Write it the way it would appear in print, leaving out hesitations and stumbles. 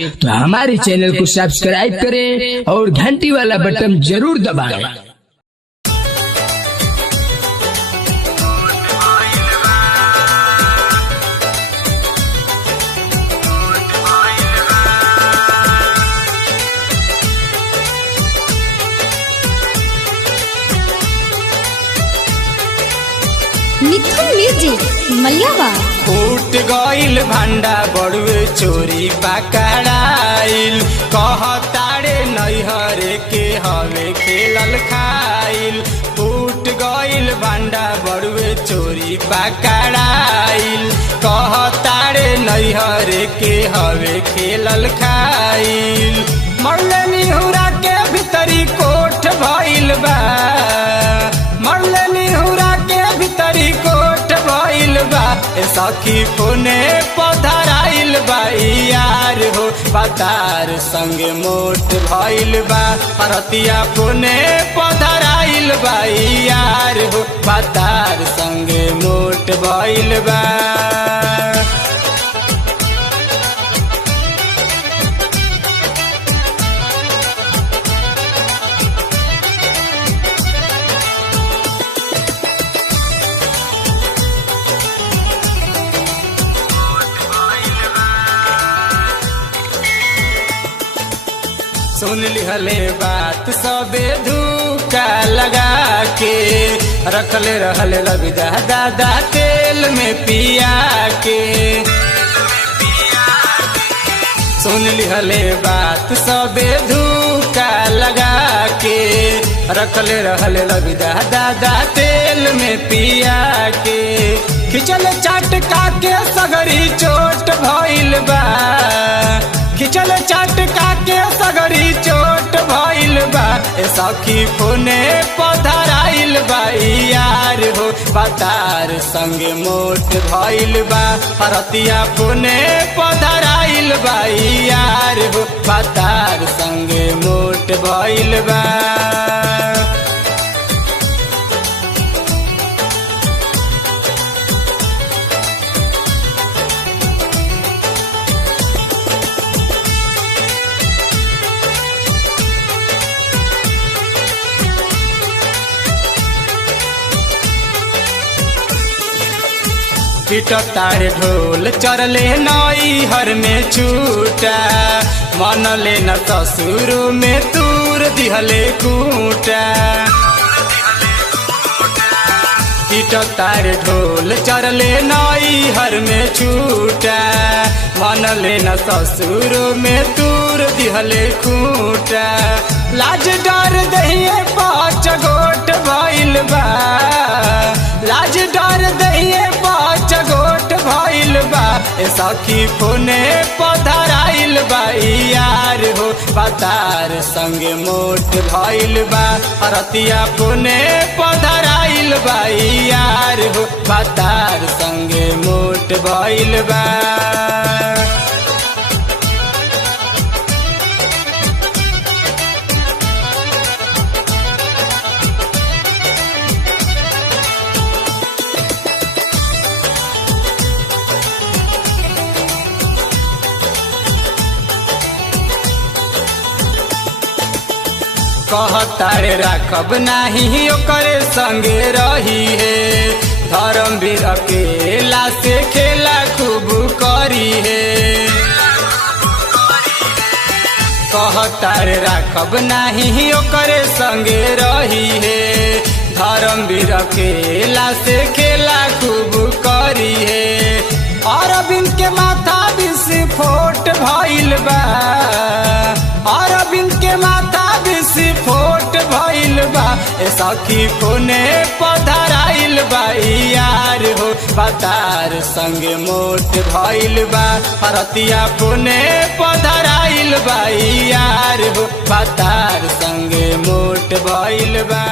तो हमारे चैनल को सब्सक्राइब करें और घंटी वाला बटन जरूर दबाएं। मिथुन म्यूजिक मलियावा। फूट गईल भांडा बड़ुए चोरी पकड़ाइल कहताड़े नैहरे के हवे खेलल खाइल। फूट गईल भांडा बड़ुए चोरी पकड़ाइल कहताड़े नैहरे के हवे खेलल खाइल। मरले निहुरा के भीतरी कोठ भइल बा, मरले निहुरा के भीतरी कोठ भइल बा। ए सखी फोने पधराइल बा यार हो पतार संग मोट भइल बा। परतिया फोने पधराइल बा यार हो पतार संग मोट भइल बा। सुन लिहले बात सबे धूका लगा के रखले रहले रविदा दादा तेल में पिया के। सुन लिहले बात सबे धूका लगा के रखले रहले रविदा दादा तेल में पिया के। खिचल चाटका के सगरी चोट भइल बा, खिचल चाटका के सगरी चोट भइल बा। ए सखी फोने पधराइल बा यार हो पतार संग मोट भइल बा। परतिया फोने पधराइल बा यार हो पतार संग मोट भइल बा। पिटतार ढोल चरले नैहर में छूटा, मन ले न ससुर में तूर दिहले कूटा। पिटतार ढोल चरले नैहर में छूटा, मन ले न ससुर में तूर दिहले कूटा। लाज डर दहिए पाँच गोट भइल बा, लाज डर दहिए पाँच गोट भइल बा। ए सखी फोने पधराइल बा यार हो पतार संग मोट भइल बा। परतिया फोने पधराइल बा यार हो पतार संग मोट भइल बा। कहतारे राखब नाही ओकरे संगे रही है, धर्मवीर अकेला से खेला खूब करी है। कहतारे राखब नाही ओकरे संगे रही है, धर्मवीर अकेला से खेला खूब करी है। अरविंद के माथा विस्फोट भइल बा, अरविंद के माथा विस्फोट भइल बा। ए सखी फोने पधराइल बा यार हो पतार संग मोट भइल बा। परतिया फोने पधराइल बा यार हो पतार संग मोट भइल बा।